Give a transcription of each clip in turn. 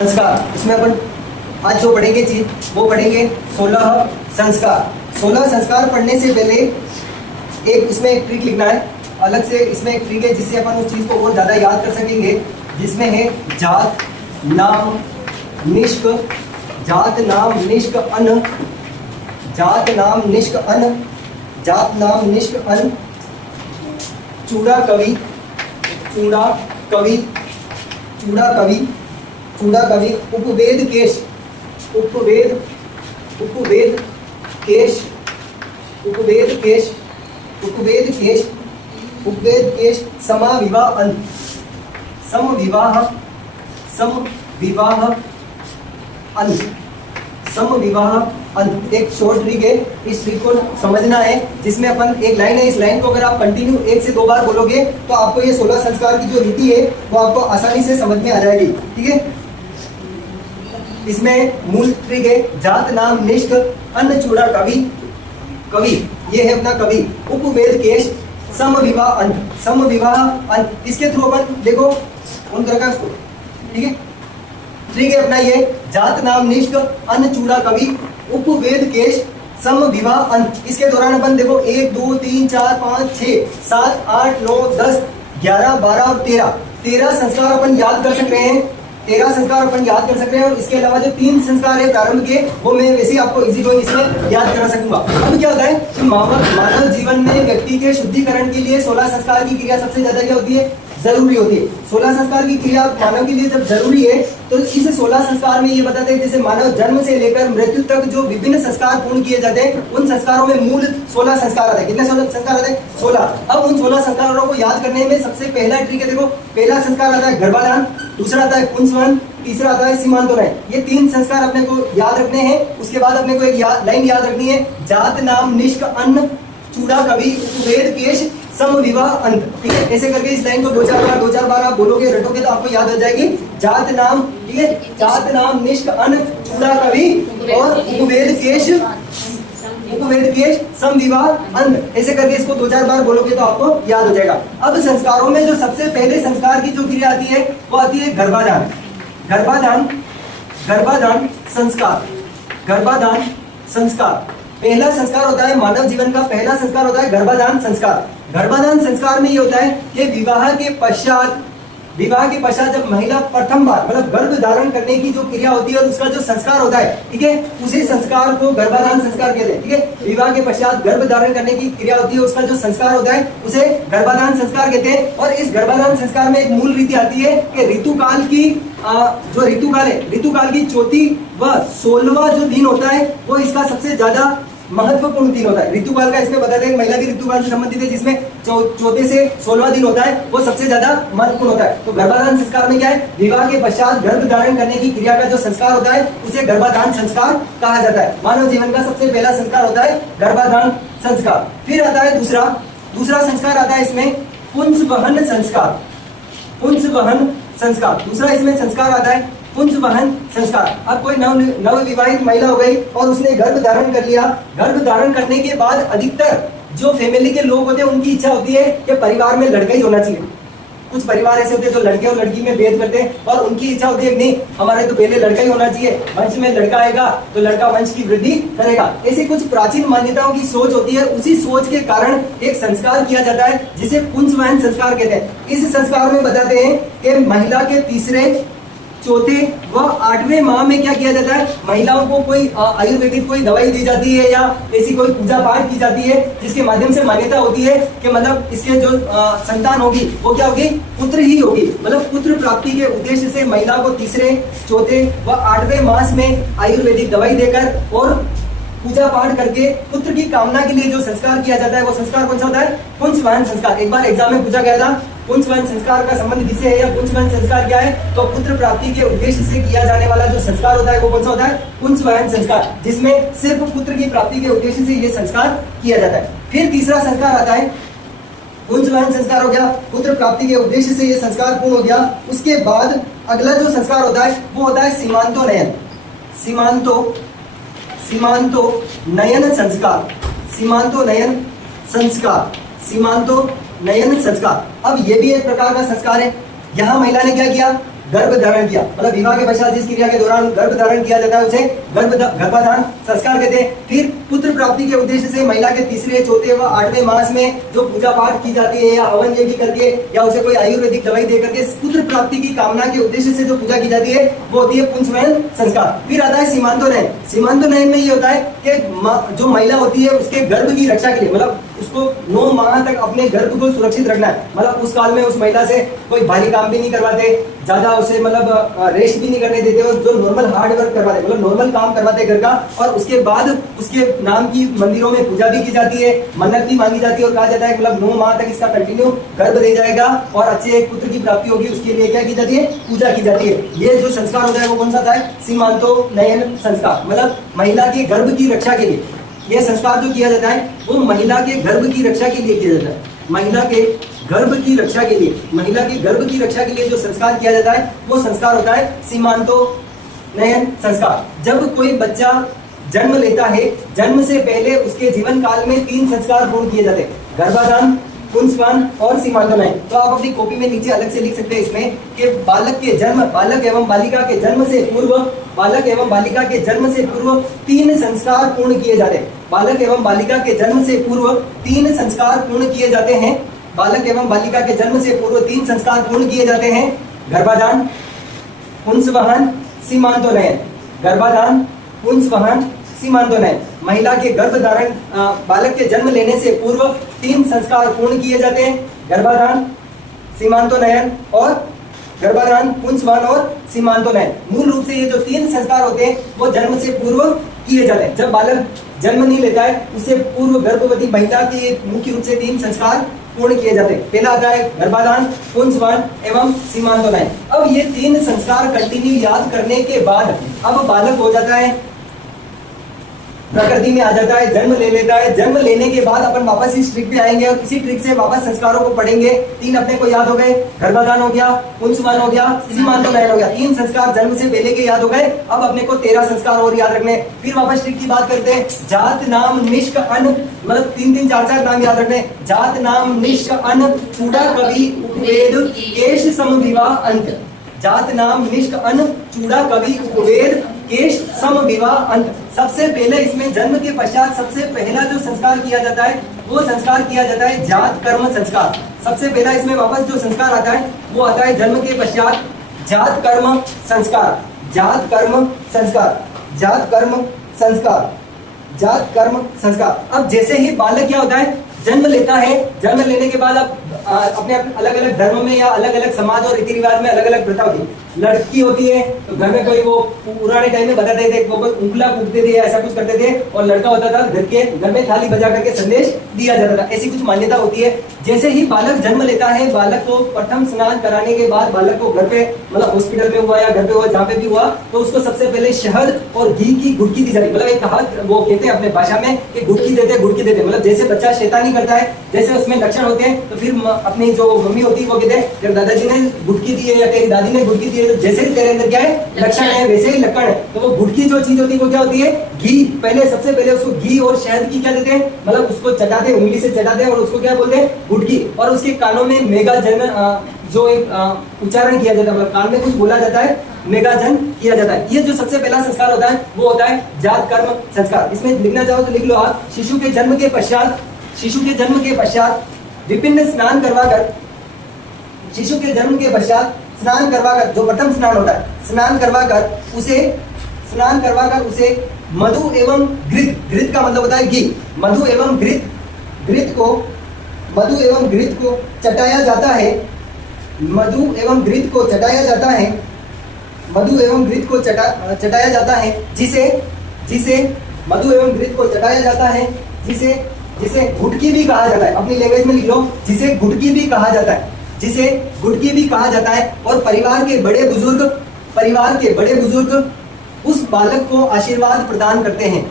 संस्कार। इसमें अपन आज जो पढ़ेंगे चीज वो पढ़ेंगे 16 संस्कार। 16 संस्कार पढ़ने से पहले एक इसमें एक ट्रिक लिखना है, अलग से इसमें एक ट्रिक है जिससे अपन उस चीज को और ज्यादा याद कर सकेंगे, जिसमें है जात नाम निष्क, जात नाम निष्क अन, जात नाम निष्क अन, जात नाम निष्क अन, चूड़ा कवि, चूड़ा कवि, चूड़ा कवि, चूड़ा कवि, उपवेद केश, उपवेद, उपवेद केश, उपवेद केश, उपवेद केश, उपवेद केश, समाविवाह अंत, समविवाह, समविवाह अंत, समविवाह अंत। एक शॉर्ट ट्रिक है, इस ट्रिक को समझना है, जिसमें अपन एक लाइन है, इस लाइन को अगर आप कंटिन्यू 1 से 2 बार बोलोगे तो आपको ये 16 संस्कार की जो रीति है वो आपको आसानी से समझ में आ जाएगी। ठीक है, इसमें मूल ट्रिक है जात नाम निष्क अन्न चूड़ा कवि, कवि ये है अपना कवि, उपवेद केश, समविवाह अंत, समविवाह अंत। इसके थ्रू अपन देखो उन तरह का, ठीक है, ट्रिक है अपना ये जात नाम निष्क अन्न चूड़ा कवि, उपवेद केश, समविवाह अंत। इसके दौरान अपन देखो 1 2 3 4 5 6 7 8 9 10 11 12 और 13 संस्कार अपन याद कर सक रहे हैं, 13 संस्कार अपन याद कर सकते हैं। और इसके अलावा जो 3 संस्कार है प्रारंभ के, वो मैं वैसे ही आपको इजी गोइंग इसमें याद करा सकूंगा। अब क्या होता है कि मानव जीवन में व्यक्ति के शुद्धिकरण के लिए 16 संस्कार की क्रिया सबसे ज्यादा क्या होती है, जरूरी होती है। 16 संस्कार की क्रिया मानव के लिए जब जरूरी है तो इस 16 संस्कार में ये बताते हैं जैसे मानव जन्म से लेकर मृत्यु तक जो विभिन्न संस्कार पूर्ण किए जाते हैं, उन संस्कारों में मूल 16 संस्कार आते हैं। कितने 16 संस्कार आते हैं? 16। अब उन 16 संस्कारों को याद करने में सबसे पहला ट्रिक है, देखो पहला संस्कार आता है गर्भाधान, दूसरा आता है पुंसवन, तीसरा आता है सीमांतोनयन। ये 3 संस्कार अपने को याद रखने हैं। उसके बाद अपने को एक लाइन याद रखनी है, जात नाम निष्क अन्न चूड़ा कवि, उपवेद केश, समविवाह अंत। ठीक है, ऐसे करके इस लाइन को 2-4 बार आप बोलोगे, रटोगे तो आपको याद हो जाएगी। जात नाम, ठीक है, जात नाम निष्क अन्न चूड़ा कवि और उपवेद केश, उपवेद केश, समविवाह अंत। ऐसे करके इसको 2-4 बार बोलोगे तो आपको याद हो जाएगा। अब संस्कारों में जो सबसे पहले संस्कार की जो क्रिया आती है वो आती है गर्भाधान। गर्भाधान, गर्भाधान संस्कार, गर्भाधान संस्कार पहला संस्कार होता है, मानव जीवन का पहला संस्कार होता है गर्भाधान संस्कार। गर्भाधान संस्कार में ये होता है कि विवाह के पश्चात जब महिला प्रथम बार मतलब गर्भ धारण करने की जो क्रिया होती है और उसका जो संस्कार होता है, ठीक है, उसी संस्कार को गर्भाधान संस्कार कहते हैं। ठीक है, विवाह के पश्चात गर्भ धारण करने की क्रिया होती है, उसका जो संस्कार होता है उसे गर्भाधान संस्कार कहते हैं। और इस गर्भाधान संस्कार में एक मूल रीति आती है कि ऋतुकाल की जो ऋतुकाल है, ऋतुकाल की चौथी व 16वां जो दिन होता है वो इसका सबसे ज्यादा महत्वपूर्ण दिन होता है। ऋतुकाल का इसमें बताते हैं महिला के ऋतुकाल से संबंधित है, जिसमें चौथे से 16वां दिन होता है वो सबसे ज्यादा महत्वपूर्ण होता है। तो गर्भाधान संस्कार में क्या है, विवाह के पश्चात गर्भ धारण करने की क्रिया का जो संस्कार होता है उसे गर्भाधान संस्कार कहा जाता है। मानव जीवन का सबसे पहला संस्कार होता है गर्भाधान संस्कार। फिर आता है दूसरा संस्कार आता है इसमें पुंसवहन संस्कार, पुंसवहन संस्कार। दूसरा इसमें संस्कार आता है पुंसवहन संस्कार। अब कोई नव विवाहित महिला हो गई और उसने गर्भ धारण कर लिया। गर्भ धारण करने के बाद अधिकतर जो फैमिली के लोग होते हैं उनकी इच्छा होती है कि परिवार में लड़का ही होना चाहिए। कुछ परिवार ऐसे होते हैं जो लड़के और लड़की में भेद करते हैं और उनकी इच्छा होती है कि नहीं, हमारे तो पहले लड़का ही होना चाहिए, वंश में लड़का आएगा तो लड़का वंश की वृद्धि करेगा। ऐसी कुछ प्राचीन मान्यताओं की सोच होती है। उसी सोच के कारण एक संस्कार किया जाता है जिसे पुंसवहन संस्कार कहते हैं। इस संस्कार में बताते हैं कि महिला के तीसरे, चौथे व 8वें माह में क्या किया जाता है, महिलाओं को कोई आयुर्वेदिक कोई दवाई दी जाती है या ऐसी कोई पूजा पाठ की जाती है जिसके माध्यम से मान्यता होती है कि मतलब इसके जो संतान होगी वो क्या होगी, पुत्र ही होगी। मतलब पुत्र प्राप्ति के उद्देश्य से महिला को तीसरे, चौथे व 8वें मास में आयुर्वेदिक दवाई देकर और पूजा पाठ करके पुत्र की कामना के लिए जो संस्कार किया जाता है वो संस्कार कौन सा होता है, पुंसवहन संस्कार। एक बार एग्जाम में पूछा गया था पुंसवहन संस्कार का संबंध किससे है या पुंसवहन संस्कार क्या है, तो पुत्र प्राप्ति के उद्देश्य से किया जाने वाला जो संस्कार होता है वो कौन सा होता है, पुंसवहन संस्कार, जिसमें सिर्फ पुत्र की प्राप्ति के उद्देश्य से ये संस्कार किया जाता है। फिर तीसरा संस्कार आता है, पुंसवहन संस्कार हो गया, पुत्र प्राप्ति के उद्देश्य से ये संस्कार पूर्ण हो गया। उसके बाद अगला जो संस्कार होता है वो होता है सीमांतोनयन, सीमांतोनयन संस्कार, सीमांतोनयन संस्कार, सीमांतोनयन संस्कार। अब ये भी एक प्रकार का संस्कार है। यहाँ महिला ने क्या किया, गर्भ धारण किया, मतलब विवाह के पश्चात जिस क्रिया के दौरान गर्भ धारण किया जाता है उसे गर्भाधान संस्कार कहते हैं। फिर पुत्र प्राप्ति के उद्देश्य से महिला के तीसरे, चौथे व 8वें मास में जो पूजा पाठ की जाती है या हवन यज्ञ करके या उसे कोई आयुर्वेदिक दवाई दे करके पुत्र प्राप्ति की कामना के उद्देश्य से जो पूजा की जाती है वो होती है पुंसवन संस्कार। फिर आता है सीमांतोनयन। सीमांतोनयन में ये होता है कि जो महिला होती है उसके गर्भ की रक्षा के लिए, मतलब उसको 9 माह तक अपने गर्भ को सुरक्षित रखना है, मतलब उस काल में उस महिला से कोई भारी काम भी नहीं करवाते, ज्यादा उसे मतलब रेस्ट भी नहीं करने देते और जो नॉर्मल हार्ड वर्क करवाते, मतलब नॉर्मल काम करवाते घर का, और उसके बाद उसके नाम की मंदिरों में पूजा भी की जाती है, मन्नत भी मांगी जाती है और कहा जाता है मतलब 9 माह तक इसका कंटिन्यू गर्भ दे जाएगा और अच्छे एक पुत्र की प्राप्ति होगी, उसके लिए क्या की जाती है, पूजा की जाती है। ये जो संस्कार होता है वो कौन सा था, सीमांतोनयन संस्कार, मतलब महिला के गर्भ की रक्षा के लिए यह संस्कार जो किया जाता है वो महिला के गर्भ की रक्षा के लिए किया जाता है। महिला के गर्भ की रक्षा के लिए, महिला के गर्भ की रक्षा के लिए जो संस्कार किया जाता है वो संस्कार होता है सीमांतोनयन संस्कार। जब कोई बच्चा जन्म लेता है, जन्म से पहले उसके जीवन काल में 3 संस्कार पूर्ण किए जाते हैं, गर्भाधान, पुंसवन और सीमांतोनयन। तो आप अपनी कॉपी में नीचे अलग से लिख सकते हैं इसमें कि बालक के जन्म, बालक एवं बालिका के जन्म से पूर्व, बालक एवं बालिका के जन्म से पूर्व 3 संस्कार पूर्ण किए जाते हैं। बालक एवं बालिका के जन्म से पूर्व 3 संस्कार पूर्ण किए जाते हैं। बालक एवं बालिका के जन्म से पूर्व 3 संस्कार पूर्ण किए जाते हैं, गर्भाधान, पुंसवन, सीमांतोनयन। गर्भाधान, पुंसवन, सीमांतोनयन। महिला के गर्भ धारण, बालक के जन्म लेने से पूर्व 3 संस्कार पूर्ण किए जाते हैं, गर्भाधान, सीमांतोनयन और गर्भाधान, पुंसवन और सीमांतोनयन। मूल रूप से ये जो 3 संस्कार होते हैं वो जन्म से पूर्व किए जाते हैं। जब बालक जन्म नहीं लेता है उससे पूर्व गर्भवती महिला के मुख्य रूप से 3 संस्कार पूर्ण किए जाते हैं। पहला आता है गर्भाधान, पुंसवन एवं सीमांतोनयन। अब ये 3 संस्कार कंटिन्यू याद करने के बाद अब बालक हो जाता है, प्रकृति में आ जाता है, जन्म ले लेता है। जन्म लेने के बाद अपन वापस इस ट्रिक पे आएंगे और इसी ट्रिक से वापस संस्कारों को पढ़ेंगे। 3 अपने को याद हो गए, गर्भाधान हो गया, पुंसवन हो गया, सीमांतोनयन हो गया। 3 संस्कार जन्म से पहले के याद हो गए। अब अपने को 13 संस्कार और याद रखने। फिर वापस ट्रिक की बात करते हैं। जात, नाम, निष्क, अन्न, मतलब 3-3, 4-4 नाम याद रखने। जात, नाम, निष्क, अन्न, चूड़ा, कवि, उपवेद, केश, सम, विवाह, अंत। जात, नाम, निष्क, अन्न, चूड़ा, कवि, उपवेद, केश, सम, विवाह, अंत। सबसे पहले इसमें जन्म के पश्चात सबसे पहला जो संस्कार किया जाता है वो संस्कार किया जाता है जात कर्म संस्कार। सबसे पहला इसमें वापस जो संस्कार आता है वो आता है जन्म के पश्चात जात कर्म संस्कार। जात कर्म संस्कार, जात कर्म संस्कार, जात कर्म संस्कार। अब जैसे ही बालक क्या होता है, जन्म लेता है, जन्म लेने के बाद अब अपने अलग अलग धर्म में या अलग अलग समाज और रीति रिवाज में अलग अलग प्रथा होती है। लड़की होती है तो घर में कोई वो पुराने टाइम में बताते थे वो कोई उंगला कूटते थे, ऐसा कुछ करते थे, और लड़का होता था घर में थाली बजा करके संदेश दिया जाता था। ऐसी कुछ मान्यता होती है। जैसे ही बालक जन्म लेता है, बालक को प्रथम स्नान कराने के बाद बालक को घर पे, मतलब हॉस्पिटल में हुआ या घर पे हुआ, जहाँ पे भी हुआ, तो उसको सबसे पहले शहद और घी की गुटकी दी जाती है। मतलब एक कहावत वो कहते हैं अपने भाषा में कि गुटकी देते, गुटकी देते, मतलब जैसे बच्चा शैतानी करता है, जैसे उसमें लक्षण होते हैं, तो फिर अपनी जो मम्मी होती है वो कहते हैं जब दादाजी ने गुटकी दी है या तेरी दादी ने गुटकी दी है, तो जैसे ही तेरे अंदर क्या है लक्षण है वैसे ही लक्षण है। तो वो गुटकी जो चीज होती है वो क्या होती है, घी। पहले सबसे पहले उसको घी और शहद की क्या देते हैं, मतलब उसको चटाते, उंगली से चटाते हैं और उसको क्या बोलते हैं, गुटकी। और उसके कानों में मेगाजन जो एक उच्चारण किया जाता है, मतलब कान में कुछ बोला जाता है, मेगाजन किया जाता है। ये जो सबसे पहला संस्कार होता है वो होता है जात कर्म संस्कार। इसमें लिखना चाहो तो लिख लो आप। शिशु के जन्म के पश्चात, शिशु के जन्म के पश्चात विभिन्न स्नान करवाकर, शिशु के जन्म के पश्चात स्नान करवाकर, जो प्रथम स्नान होता है, स्नान करवाकर उसे मधु एवं घृत, घृत का मतलब होता है घी, मधु एवं घृत को चटाया जाता है, मधु एवं घृत को चटाया जाता है, मधु एवं घृत को चटाया जाता है, जिसे मधु एवं घृत को चटाया जाता है, जिसे गुटकी भी कहा जाता है। अपनी लैंग्वेज में लिख लो, जिसे गुटकी भी कहा जाता है, जिसे गुटकी भी कहा जाता है। और परिवार के बड़े बुजुर्ग उस बालक को आशीर्वाद प्रदान करते हैं।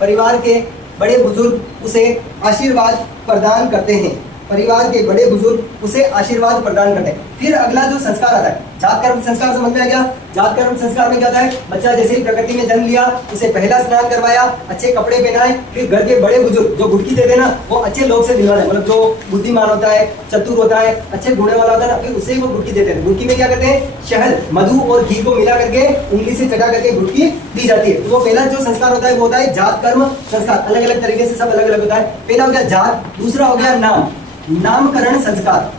परिवार के बड़े बुजुर्ग उसे आशीर्वाद प्रदान करते हैं। परिवार के बड़े बुजुर्ग उसे आशीर्वाद प्रदान करते हैं। फिर अगला जो संस्कार आता है, जात कर्म संस्कार, समझ में आ गया। जात कर्म संस्कार में क्या होता है, बच्चा जैसे ही प्रकृति में जन्म लिया उसे पहला स्नान करवाया, अच्छे कपड़े पहनाए, फिर घर के बड़े बुजुर्ग जो गुटकी देते ना वो अच्छे लोग से दिलवाना है, मतलब जो बुद्धिमान होता है, चतुर होता है, अच्छे गुणे वाला होता है ना, फिर उससे ही वो गुटकी देते हैं। गुटकी में क्या करते हैं, शहद, मधु और घी को मिला करके उंगली से चटा करके गुटकी दी जाती है। तो वो पहला जो संस्कार होता है वो होता है जात कर्म संस्कार। अलग अलग तरीके से सब अलग अलग होता है। पहला हो गया जात, दूसरा हो गया नाम, नामकरण संस्कार,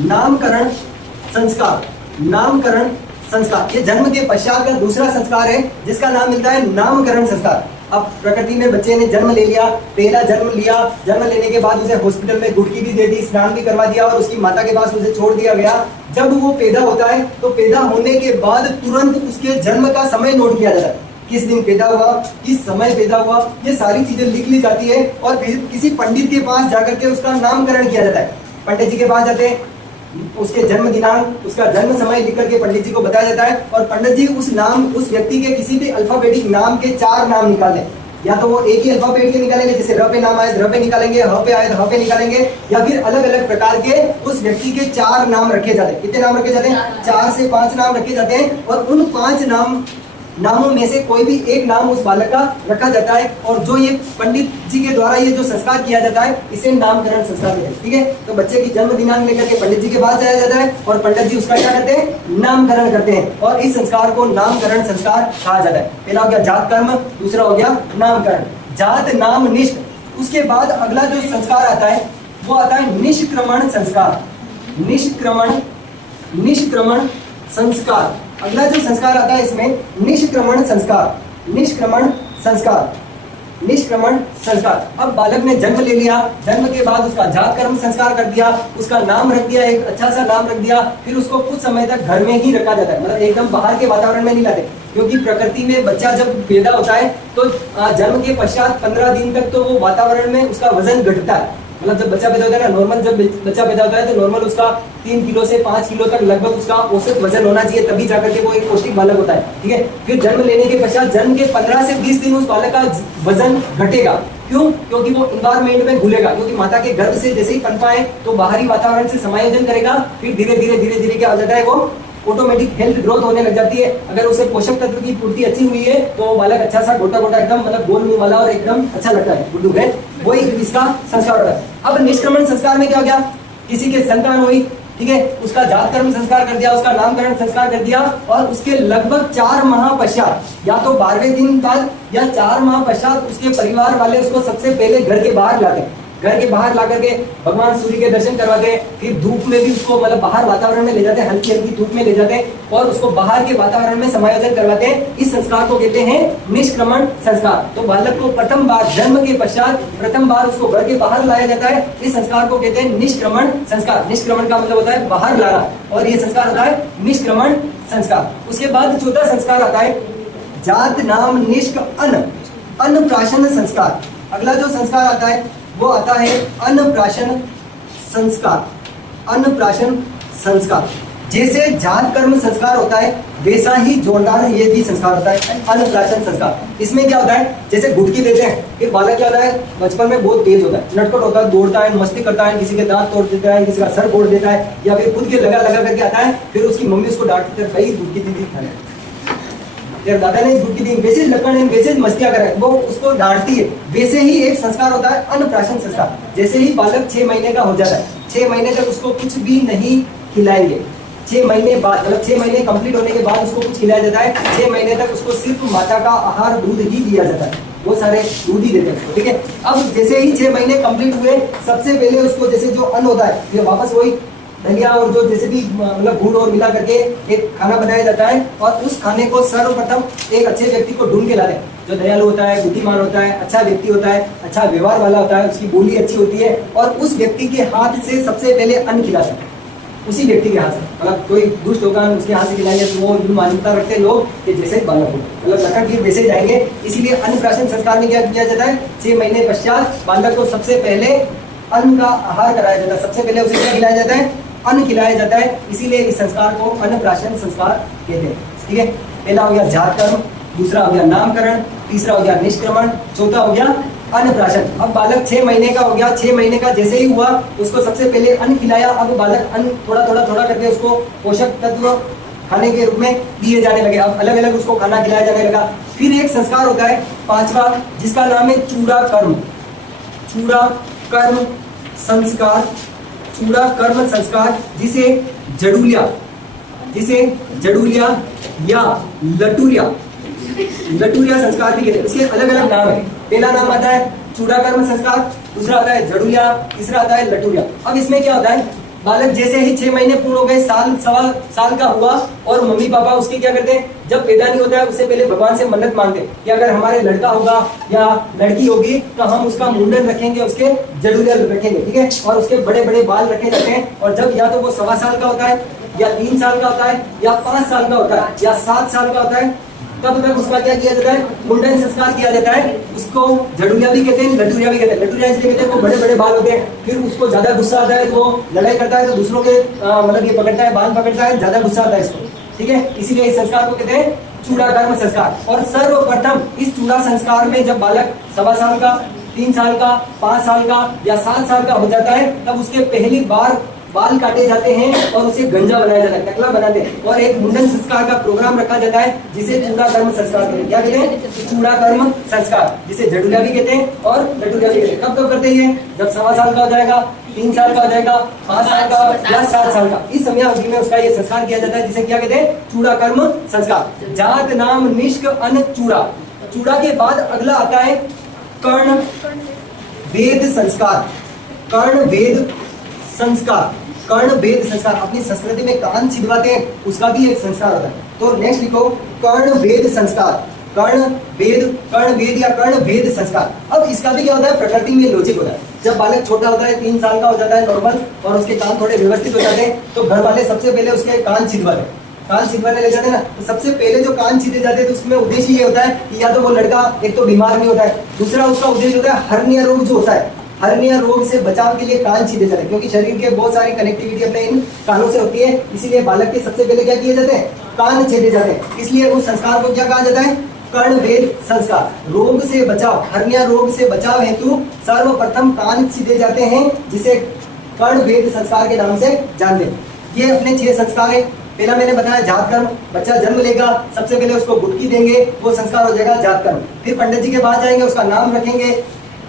नामकरण संस्कार, नामकरण संस्कार। ये जन्म के पश्चात का दूसरा संस्कार है जिसका नाम मिलता है नामकरण संस्कार। अब प्रकृति में बच्चे ने जन्म ले लिया, पहला जन्म लिया, जन्म लेने के बाद उसे हॉस्पिटल में गुटकी भी दे दी, स्नान भी करवा दिया और उसकी माता के पास उसे छोड़ दिया गया। जब वो पैदा होता है तो पैदा होने के बाद तुरंत उसके जन्म का समय नोट किया जाता है, किस दिन पैदा हुआ, किस समय पैदा हुआ, ये सारी चीजें लिख ली जाती है और फिर किसी पंडित के पास जाकर के उसका नामकरण किया जाता है। पंडित जी के पास जाते हैं, उसके जन्म दिनांक, उसका जन्म समय लिख करके पंडित जी को बताया जाता है और पंडित जी उस नाम, उस व्यक्ति के किसी भी अल्फाबेटिक नाम के 4 नाम निकाले। या तो वो एक ही अल्फाबेट के निकालेंगे, जैसे र पे नाम आए र पे निकालेंगे, ह पे आए ह पे निकालेंगे, या फिर अलग अलग प्रकार के उस व्यक्ति के 4 नाम रखे जाते हैं। कितने नाम रखे जाते हैं, 4 से 5 नाम रखे जाते हैं और उन 5 नामों में से कोई भी एक नाम उस बालक का रखा जाता है। और जो ये पंडित जी के द्वारा ये जो संस्कार किया जाता है इसे नामकरण संस्कार कहते हैं। ठीक है, तो बच्चे की जन्म दिनांक लेकर के पंडित जी के पास जाया जाता है और पंडित जी उसका क्या करते हैं, नामकरण करते हैं और इस संस्कार को नामकरण संस्कार कहा जाता है। पहला हो गया जात कर्म, दूसरा हो गया नामकरण, जात नाम निष्ठ। उसके बाद अगला जो संस्कार आता है वो आता है निष्क्रमण संस्कार, निष्क्रमण, निष्क्रमण संस्कार। अगला जो संस्कार आता है इसमें निष्क्रमण संस्कार, निष्क्रमण संस्कार, निष्क्रमण संस्कार। अब बालक ने जन्म ले लिया, जन्म के बाद उसका जात कर्म संस्कार कर दिया, उसका नाम रख दिया, एक अच्छा सा नाम रख दिया, फिर उसको कुछ समय तक घर में ही रखा जाता है, मतलब एकदम बाहर के वातावरण में नहीं लाते, क्योंकि प्रकृति में बच्चा जब पैदा होता है तो जन्म के पश्चात 15 दिन तक तो वो वातावरण में उसका वजन घटता है। मतलब जब बच्चा पैदा होता है ना, नॉर्मल जब बच्चा पैदा होता है तो नॉर्मल उसका 3 किलो से 5 किलो तक लगभग उसका औसत वजन होना चाहिए, तभी जाकर के वो एक पौष्टिक बालक होता है। ठीक है, फिर जन्म लेने के पश्चात जन्म के 15 से 20 दिन उस बालक का वजन घटेगा। क्यों? क्योंकि वो इन्वायरमेंट में घुलेगा, क्योंकि माता के गर्भ से जैसे ही पनपा है तो बाहरी वातावरण से समायोजन करेगा, फिर धीरे धीरे क्या हो जाता है, वो ऑटोमेटिक हेल्थ ग्रोथ होने लग जाती है। अगर उसे पोषक तत्व की पूर्ति अच्छी हुई है तो बालक अच्छा सा गोटा गोटा एकदम मतलब गोल मुंह वाला और एकदम अच्छा लगता है, गुड्डू है, वही इसका संस्कार होता है। अब निष्क्रमण संस्कार में क्या हो गया, किसी के संतान हुई, ठीक है, उसका जात कर्म संस्कार कर दिया, उसका नामकरण संस्कार कर दिया और उसके लगभग 4 माह पश्चात, या तो 12वें दिन बाद या 4 माह पश्चात उसके परिवार वाले उसको सबसे पहले घर के बाहर लाते हैं, घर के बाहर ला करके भगवान सूर्य के दर्शन करवाते हैं, फिर धूप में भी उसको मतलब बाहर वातावरण में ले जाते हैं, हल्की हल्की धूप में ले जाते हैं और उसको बाहर के वातावरण में समायोजन करवाते हैं। इस संस्कार को कहते हैं निष्क्रमण संस्कार। तो बालक को प्रथम बार जन्म के पश्चात प्रथम बार उसको घर के बाहर लाया जाता है, इस संस्कार को कहते हैं निष्क्रमण संस्कार। निष्क्रमण का मतलब होता है बाहर लाना और ये संस्कार होता है निष्क्रमण संस्कार। उसके बाद चौथा संस्कार आता है जात नाम निष्क अन्नप्राशन संस्कार। अगला जो संस्कार आता है वो आता है अन्नप्राशन संस्कार, अन्नप्राशन संस्कार। जैसे जात कर्म संस्कार होता है वैसा ही जोरदार ये भी संस्कार होता है अन्नप्राशन संस्कार। इसमें क्या होता है, जैसे गुटकी देते हैं, एक बालक क्या होता है बचपन में बहुत तेज होता है, नटखट होता है, दौड़ता है, मस्ती करता है, किसी के दांत तोड़ देता है, किसी का सर फोड़ देता है या फिर खुद के लगा करके आता है, फिर उसकी मम्मी उसको डांटती है, भाई गुटकी दी खाने यार, दादा ने गुटकी दी, वैसे लकड़ वैसे मस्तियां करे, वो उसको डांटती है। वैसे ही एक संस्कार होता है अन्नप्राशन संस्कार। जैसे ही बालक 6 महीने का हो जाता है, 6 महीने तक उसको कुछ भी नहीं खिलाएंगे, 6 महीने बाद मतलब 6 महीने कंप्लीट होने के बाद उसको कुछ खिलाया जाता है। 6 महीने तक उसको सिर्फ माता का आहार दूध ही दिया जाता है, वो सारे दूध ही देते हैं। ठीक है, अब जैसे ही 6 महीने कंप्लीट हुए सबसे पहले उसको जैसे जो अन्न होता है फिर वापस वही धनिया और जो जैसे भी मतलब गुड़ और मिला करके एक खाना बनाया जाता है और उस खाने को सर्वप्रथम एक अच्छे व्यक्ति को ढूंढ के लाते हैं, जो दयालु होता है, बुद्धिमान होता है, अच्छा व्यक्ति होता है, अच्छा व्यवहार वाला होता है, उसकी बोली अच्छी होती है और उस व्यक्ति के हाथ से सबसे पहले अन्न खिलाते हैं, उसी व्यक्ति के हाथ से। मतलब कोई दुष्ट होगा उसके हाथ से खिलाएंगे तो वो मान्यता रखते हैं लोग कि जैसे ही बालक हो मतलब लकड़ फिर वैसे जाएंगे। इसीलिए अन्नप्राशन संस्कार में क्या किया जाता है, 6 महीने पश्चात बालक को सबसे पहले अन्न का आहार कराया जाता है, सबसे पहले उसे क्या खिलाया जाता है, अन्न खिलाया जाता है। इसीलिए इस संस्कार को अन्नप्राशन संस्कार कहते हैं। ठीक है, पहला हो गया जात कर्म, दूसरा हो गया नामकरण, तीसरा हो गया निष्क्रमण, चौथा हो गया अन्नप्राशन। अब बालक 6 महीने का हो गया, 6 महीने का जैसे ही हुआ उसको सबसे पहले अन्न खिलाया। अब बालक अन्न थोड़ा थोड़ा थोड़ा करके उसको पोषक तत्व खाने के रूप में दिए जाने लगे। अब अलग अलग उसको खाना खिलाया जाने लगा। फिर एक संस्कार होता है 5वां, जिसका नाम है चूड़ा कर्म। चूड़ा कर्म संस्कार, चूड़ा कर्म संस्कार, जिसे जड़ूलिया या लटूरिया संस्कार भी कहते हैं। इसके अलग अलग नाम है। पहला नाम आता है चूड़ा कर्म संस्कार, दूसरा आता है जड़ूलिया, तीसरा आता है लटूरिया। अब इसमें क्या होता है, बालक जैसे ही 6 महीने पूर्ण हो गए, साल सवा साल का हुआ, और मम्मी पापा उसके क्या करते हैं, जब पैदा नहीं होता है उससे पहले भगवान से मन्नत मांगते हैं कि अगर हमारे लड़का होगा या लड़की होगी तो हम उसका मुंडन रखेंगे, उसके जड़ूलिया रखेंगे, ठीक है। और उसके बड़े बड़े बाल रखे जाते हैं। और जब या तो वो सवा साल का होता है या 3 साल का होता है या 5 साल का होता है या 7 साल का होता है, तब तक उसका क्या किया जाता है, मुंडन संस्कार किया जाता है। उसको जड़ूलिया भी कहते हैं, लटूरिया भी कहते हैं। लटूरिया इसलिए कहते हैं वो बड़े बड़े बाल होते हैं। फिर उसको ज्यादा गुस्सा आता है तो वो लड़ाई करता है, तो दूसरों के मतलब ये पकड़ता है, बाल पकड़ता है, ज्यादा गुस्सा आता है इसको, ठीक है। इसीलिए इस संस्कार को कहते हैं चूड़ा कर्म संस्कार। और सर्वप्रथम इस चूड़ा संस्कार में जब बालक सवा साल का, 3 साल का, 5 साल का या 7 साल का हो जाता है, तब उसके पहली बार बाल काटे जाते हैं और उसे गंजा बनाया जाता है, टकला बनाते हैं, और एक मुंडन संस्कार का प्रोग्राम रखा जाता है जिसे चूड़ा कर्म संस्कार कहते हैं। क्या कहते हैं, चूड़ा कर्म संस्कार, जिसे जड़ूलिया भी कहते हैं और लटूरिया भी कहते हैं। कब करते हैं, जब सवा साल का हो जाएगा, 3 साल का हो जाएगा, 5 साल का या 7 साल का, इस समय अवधि में उसका ये संस्कार किया जाता है, जिसे क्या कहते हैं, चूड़ा कर्म संस्कार। जात नाम निष्क अन्न चूड़ा। चूड़ा के बाद अगला आता है कर्ण वेद संस्कार। कर्ण वेद संस्कार, कर्ण वेद संस्कार, अपनी संस्कृति में कान छिदवाते हैं, उसका भी एक संस्कार होता है। तो नेक्स्ट लिखो कर्ण वेद संस्कार। कर्ण वेद या कर्ण वेद संस्कार। अब इसका भी क्या होता है, प्रकृति में लॉजिक होता है। जब बालक छोटा होता है, 3 साल का हो जाता है नॉर्मल, और उसके कान थोड़े व्यवस्थित हो जाते हैं, तो घर वाले सबसे पहले उसके कान छिदवाते हैं। कान छिदवाने ले जाते हैं ना, तो सबसे पहले जो कान छिदे जाते हैं तो उसमें उद्देश्य ये होता है कि या तो वो लड़का एक तो बीमार नहीं होता है, दूसरा उसका उद्देश्य होता है हर्निया रोग जो होता है, हर्निया रोग से बचाव के लिए कान छिदे जाते हैं, क्योंकि शरीर के बहुत सारी कनेक्टिविटी अपने इन कानों से होती है। इसीलिए बालक के सबसे पहले क्या किए जाते हैं, कान छेदे जाते हैं। इसलिए उस संस्कार को क्या कहा जाता है, कर्ण वेद संस्कार। रोग से बचाव, हर्निया रोग से बचाव हेतु सर्वप्रथम कान छिदे जाते हैं, जिसे कर्ण वेद संस्कार के नाम से जानते हैं। ये अपने 6 संस्कार है। पहला मैंने बताया जात कर्म, बच्चा जन्म लेगा, सबसे पहले उसको गुटकी देंगे, वो संस्कार हो जाएगा जात कर्म। फिर पंडित जी के पास जाएंगे, उसका नाम रखेंगे,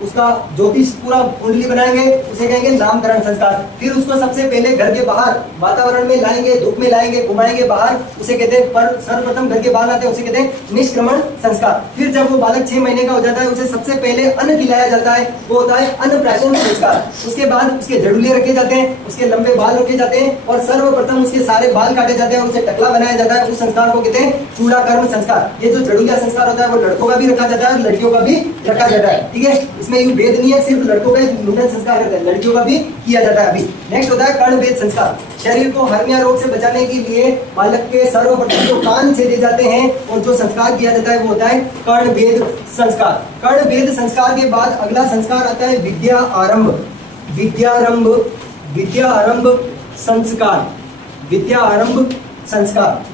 उसका ज्योतिष पूरा कुंडली बनाएंगे, उसे कहेंगे नामकरण संस्कार। फिर उसको सबसे पहले घर के बाहर वातावरण में लाएंगे, धूप में लाएंगे, घुमाएंगे बाहर, उसे कहते हैं, पर सर्वप्रथम घर के बाहर आते हैं, उसे कहते हैं निष्क्रमण संस्कार। फिर जब वो बालक 6 महीने का हो जाता है, उसे सबसे पहले अन्न खिलाया जाता है, वो होता है अन्नप्राशन संस्कार। उसके बाद उसके जड़ूलिए रखे जाते हैं, उसके लंबे बाल रखे जाते हैं, और सर्वप्रथम उसके सारे बाल काटे जाते हैं, उसे टकला बनाया जाता है। उस संस्कार को कहते हैं चूड़ा कर्म संस्कार। ये जो जड़ूलिया संस्कार होता है वो लड़कों का भी रखा जाता है और लड़कियों का भी रखा जाता है, ठीक है। इसमें यूं भेद नहीं है, सिर्फ लड़कों का मुंडन संस्कार करते हैं, लड़कियों का भी किया जाता है। अभी नेक्स्ट होता है कर्ण वेद संस्कार। शरीर को हर्निया रोग से बचाने के लिए बालक के सर्वप्रथम जो कान छेदे जाते हैं और जो संस्कार किया जाता है वो होता है कर्ण वेद संस्कार। कर्ण वेद संस्कार के बाद अगला संस्कार आता है विद्या आरंभ। विद्या आरंभ संस्कार। विद्या आरंभ संस्कार,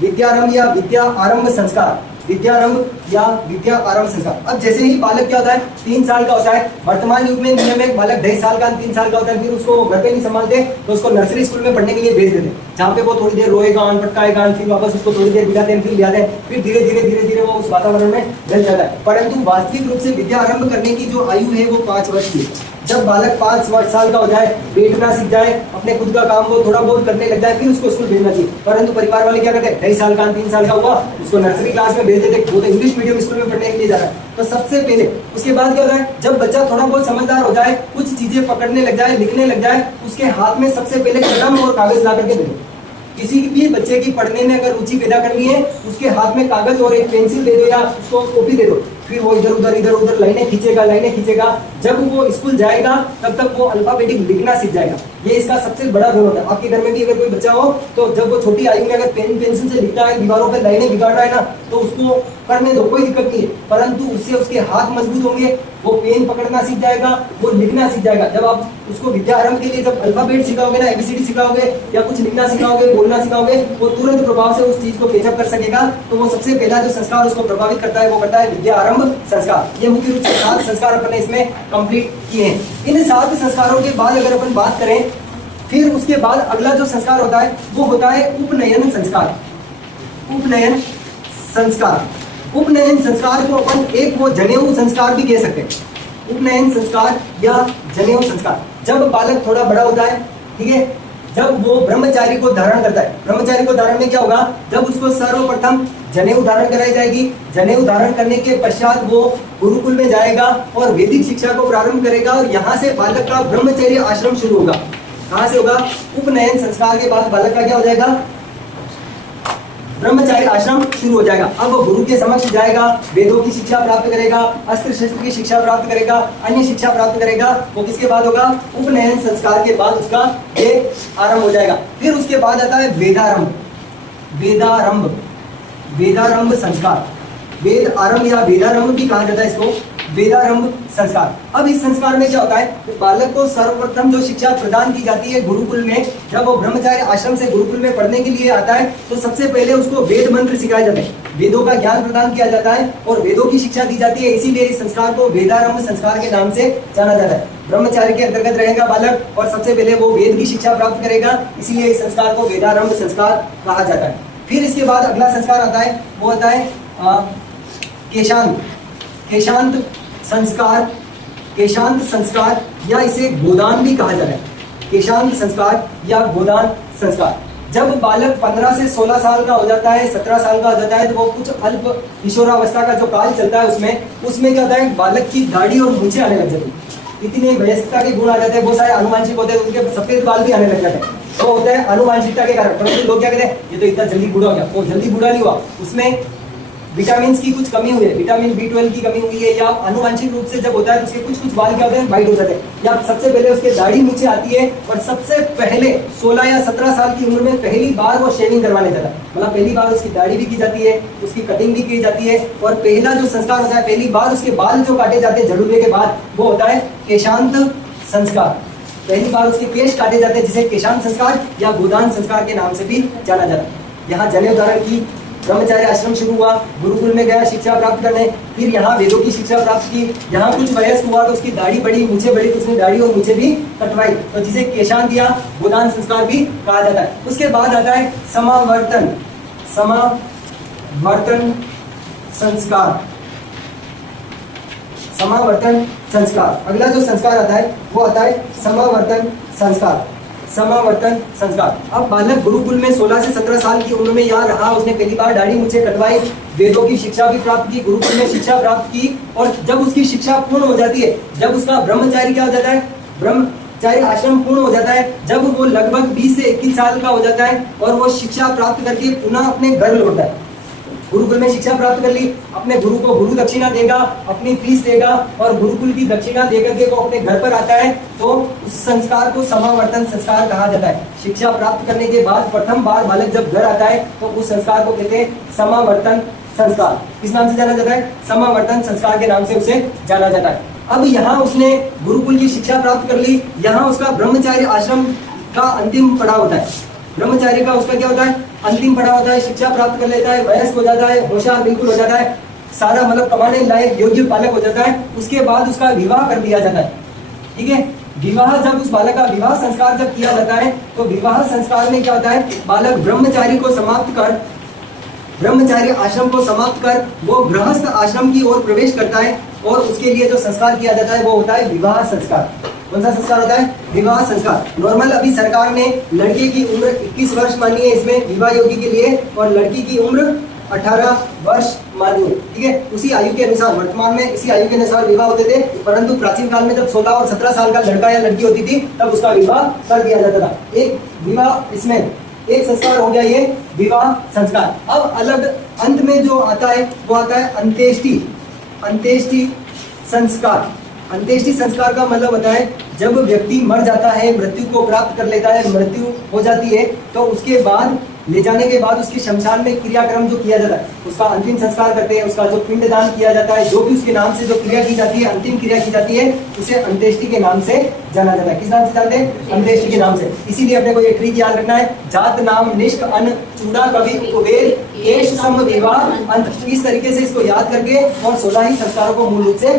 विद्यारंभ या विद्या आरंभ संस्कार, विद्यारंभ या विद्या आरंभ संस्कार। अब जैसे ही बालक क्या होता है, 3 साल का होता है, वर्तमान युग में नियम है बालक 2.5 साल का 3 साल का होता है, फिर उसको घर पे नहीं संभालते तो उसको नर्सरी स्कूल में पढ़ने के लिए भेज देते हैं, जहाँ पे वो थोड़ी देर रोएगा, पटकाएगा, फिर वापस उसको थोड़ी देर बिठाते हैं, फिर ले आते हैं, फिर धीरे धीरे वो उस वातावरण में ढल जाता है। परंतु वास्तविक रूप से विद्या आरंभ करने की जो आयु है वो 5 वर्ष की है। जब बालक 5 साल का हो जाए, बैठना सीख जाए, अपने खुद का काम वो थोड़ा बहुत करने लग जाए, फिर उसको स्कूल भेजना चाहिए। परंतु परिवार वाले क्या करते हैं, 2.5 साल का 3 साल का हुआ उसको नर्सरी क्लास में भेज देते, वो तो इंग्लिश मीडियम स्कूल में पढ़ने के लिए जा रहा है। तो सबसे पहले उसके बाद क्या होता है, जब बच्चा थोड़ा बहुत समझदार हो जाए, कुछ चीजें पकड़ने लग जाए, लिखने लग जाए, उसके हाथ में सबसे पहले कलम और कागज ला करके दे दो। किसी भी बच्चे की पढ़ने में अगर रुचि पैदा करनी है, उसके हाथ में कागज और एक पेंसिल दे दो या उसको कॉपी दे दो, फिर वो इधर उधर लाइनें खींचेगा। जब वो स्कूल जाएगा तब तक वो अल्फाबेटिक लिखना सीख जाएगा। ये इसका सबसे बड़ा गुण होता है। आपके घर में भी अगर कोई बच्चा हो तो जब वो छोटी आयु में अगर पेन पेंसिल से लिखता है, दीवारों पर लाइनें बिगाड़ रहा है ना, तो उसको करने दो, कोई दिक्कत नहीं है, परंतु उससे उसके हाथ मजबूत होंगे, वो पेन पकड़ना सीख जाएगा, वो लिखना सीख जाएगा। जब आप उसको विद्या आरंभ के लिए जब अल्फाबेट सिखाओगे ना, एबीसीडी सिखाओगे या कुछ लिखना सिखाओगे, बोलना सिखाओगे, वो तुरंत प्रभाव से उस चीज को कैचअप कर सकेगा। तो वो सबसे पहला जो संस्कार उसको प्रभावित करता है वो करता है विद्या आरंभ संस्कार। ये मुख्य रूप से 7 संस्कार अपन ने इसमें कंप्लीट किए हैं। इन 7 संस्कारों के बाद अगर अपन बात करें, फिर उसके बाद अगला जो संस्कार होता है वो होता है उपनयन संस्कार। उपनयन संस्कार, उपनयन संस्कार को अपन एक वो जनेऊ संस्कार भी कह सकते हैं। उपनयन संस्कार या जनेऊ संस्कार, जब बालक थोड़ा बड़ा होता है, ठीक है, जब वो ब्रह्मचारी को धारण करता है, ब्रह्मचारी को धारण में क्या होगा, जब उसको सर्वप्रथम जनेऊ धारण कराई जाएगी, जनेऊ धारण करने के पश्चात वो गुरुकुल में जाएगा और वैदिक शिक्षा को प्रारंभ करेगा और यहाँ से बालक का ब्रह्मचर्य आश्रम शुरू होगा। कहाँ से होगा? उपनयन संस्कार के बाद बालक का क्या हो जाएगा? ब्रह्मचार्य आश्रम शुरू हो जाएगा। अब वो गुरु के समक्ष जाएगा, वेदों की शिक्षा प्राप्त करेगा, अस्त्र शस्त्र की शिक्षा प्राप्त करेगा, अन्य शिक्षा प्राप्त करेगा। वो किसके बाद होगा? उपनयन संस्कार के बाद उसका ये आरंभ हो जाएगा। फिर उसके बाद आता है वेदारंभ। वेदारंभ, वेदारंभ संस्कार, वेद आरंभ या वेदारंभ भी कहा जाता है इसको, वेदारंभ संस्कार। अब इस संस्कार में क्या होता है, तो बालक को सर्वप्रथम जो शिक्षा प्रदान की जाती है गुरुकुल में, जब वो ब्रह्मचार्य आश्रम से गुरुकुल में पढ़ने के लिए आता है तो सबसे पहले उसको वेद मंत्र सिखाए जाते हैं, वेदों का ज्ञान प्रदान किया जाता है और वेदों की शिक्षा दी जाती है। इसीलिए इस संस्कार को वेदारंभ संस्कार के नाम से जाना जाता है। ब्रह्मचार्य के अंतर्गत रहेगा बालक और सबसे पहले वो वेद की शिक्षा प्राप्त करेगा, इसीलिए इस संस्कार को वेदारंभ संस्कार कहा जाता है। फिर इसके बाद अगला संस्कार आता है, वो आता है केशांत, केशांत संस्कार, केशांत संस्कार या इसे गोदान भी कहा जाता है। केशांत संस्कार या गोदान संस्कार, जब बालक 15 से 16 साल का हो जाता है, 17 साल का हो जाता है, तो वो कुछ अल्प किशोरावस्था का जो काल चलता है उसमें क्या होता है, बालक की दाढ़ी और मूंछें आने लग जाती है, इतने वयस्कता के गुण आ जाते हैं, बहुत सारे आनुवांशिक होते हैं, उनके सफेद बाल भी आने लग जाते हैं। तो होता है आनुवांशिकता के कारण, परंतु लोग क्या कहते हैं, ये तो इतना जल्दी बूढ़ा हो गया। वो जल्दी बूढ़ा नहीं हुआ, उसमें विटामिन की कुछ कमी हुई है, विटामिन B12 की कमी हुई है, या आनुवांशिक रूप से जब होता है तो उसके कुछ बाल क्या होते हैं, वाइट हो जाते हैं, या सबसे पहले उसके दाढ़ी नीचे आती है और सबसे पहले 16 या 17 साल की उम्र में पहली बार वो शेविंग करवाने जाता है, मतलब पहली बार उसकी दाढ़ी भी की जाती है, उसकी कटिंग भी की जाती है और पहला जो संस्कार होता है, पहली बार उसके बाल जो काटे जाते हैं झड़ूने के बाद, वो होता है केशांत संस्कार। पहली बार उसके केश काटे जाते हैं, जिसे केशांत संस्कार या गोदान संस्कार के नाम से भी जाना जाता है। यहाँ जनेऊ धारण की, ब्रह्मचार्य आश्रम शुरू हुआ, गुरुकुल में गया शिक्षा प्राप्त करने, फिर यहाँ वेदों की शिक्षा प्राप्त की, यहाँ कुछ वयस्क हुआ तो उसकी दाढ़ी बढ़ी, मूंछें बढ़ी तो उसने दाढ़ी और मूंछें भी कटवाई, तो जिसे केशांत या गोदान संस्कार भी कहा जाता है। उसके बाद आता है समावर्तन, समावर्तन संस्कार, समावर्तन संस्कार। अगला जो संस्कार आता है वो आता है समावर्तन संस्कार, समावर्तन संस्कार। अब बालक गुरुकुल में 16 से 17 साल की उम्र में यहाँ रहा, उसने पहली बार दाढ़ी मूंछें कटवाई, वेदों की शिक्षा भी प्राप्त की, गुरुकुल में शिक्षा प्राप्त की, और जब उसकी शिक्षा पूर्ण हो जाती है, जब उसका ब्रह्मचारी क्या हो जाता है, ब्रह्मचारी आश्रम पूर्ण हो जाता है, जब वो लगभग 20 से 21 साल का हो जाता है और वो शिक्षा प्राप्त करके पुनः अपने घर लौटता है, गुरुकुल में शिक्षा प्राप्त कर ली, अपने गुरु को गुरु दक्षिणा देगा, अपनी फीस देगा और गुरुकुल की दक्षिणा देकर के वो अपने घर पर आता है, तो उस संस्कार को समावर्तन संस्कार कहा जाता है। शिक्षा प्राप्त करने के बाद प्रथम बार बालक जब घर आता है तो उस संस्कार को कहते हैं समावर्तन संस्कार। किस नाम से जाना जाता है? समावर्तन संस्कार के नाम से उसे जाना जाता है। अब यहाँ उसने गुरुकुल की शिक्षा प्राप्त कर ली, यहाँ उसका ब्रह्मचार्य आश्रम का अंतिम पड़ाव होता है। ब्रह्मचार्य का उसका क्या होता है? अंतिम पड़ाव होता है, शिक्षा प्राप्त कर लेता है, वयस्क हो जाता है, होशियार बिल्कुल हो जाता है, सारा मतलब कमाने लायक योग्य बालक हो जाता है। उसके बाद उसका विवाह कर दिया जाता है, ठीक है। विवाह, जब उस बालक का विवाह संस्कार जब किया जाता है तो विवाह संस्कार में क्या होता है, बालक ब्रह्मचारी को समाप्त कर, ब्रह्मचार्य आश्रम को समाप्त कर वो गृहस्थ आश्रम की ओर प्रवेश करता है और उसके लिए जो संस्कार किया जाता है वो होता है विवाह संस्कार। कौन सा संस्कार होता है? विवाह संस्कार। नॉर्मल अभी सरकार ने लड़के की उम्र 21 वर्ष मानी है इसमें विवाह योग्य के लिए, और लड़की की उम्र 18 वर्ष मानी है, ठीक है। उसी आयु के अनुसार वर्तमान में इसी आयु के अनुसार विवाह होते थे, परंतु प्राचीन काल में जब 16 और 17 साल का लड़का या लड़की होती थी तब उसका विवाह कर दिया जाता था। एक विवाह, इसमें एक संस्कार हो गया ये विवाह संस्कार। अब अलग अंत में जो आता है वो आता है अंत्येष्टि, अंत्येष्टि संस्कार। अंत्येष्टि संस्कार का मतलब होता है जब व्यक्ति मर जाता है, मृत्यु को प्राप्त कर लेता है, मृत्यु हो जाती है, तो उसके बाद ले जाने के बाद उसके शमशान में क्रियाक्रम जो किया जाता है, उसका अंतिम संस्कार करते हैं, उसका जो पिंडदान किया जाता है, जो भी उसके नाम से जो क्रिया की जाती है, अंतिम क्रिया की जाती है, उसे अंत्येष्टि के नाम से जाना जाता है। किस नाम से जानते हैं? अंत्येष्टि के नाम से। इसीलिए अपने को ये ट्रिक याद रखना है, जात नाम निष्क अन्न चूड़ा कवि उपवेद केश सम विवाह अंत। इस तरीके से इसको याद करके और 16 ही संस्कारों को मूल रूप से